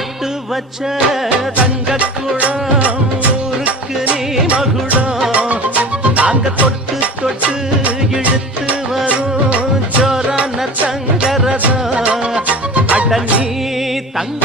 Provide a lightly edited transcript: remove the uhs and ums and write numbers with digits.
பொட்டு வச்ச தங்க குடம் ஊருக்கு நீ மகுடம் நாங்க தொட்டு தொட்டு இழுத்து வரும் ஜோரான தங்கரதம் அட நீ தங்க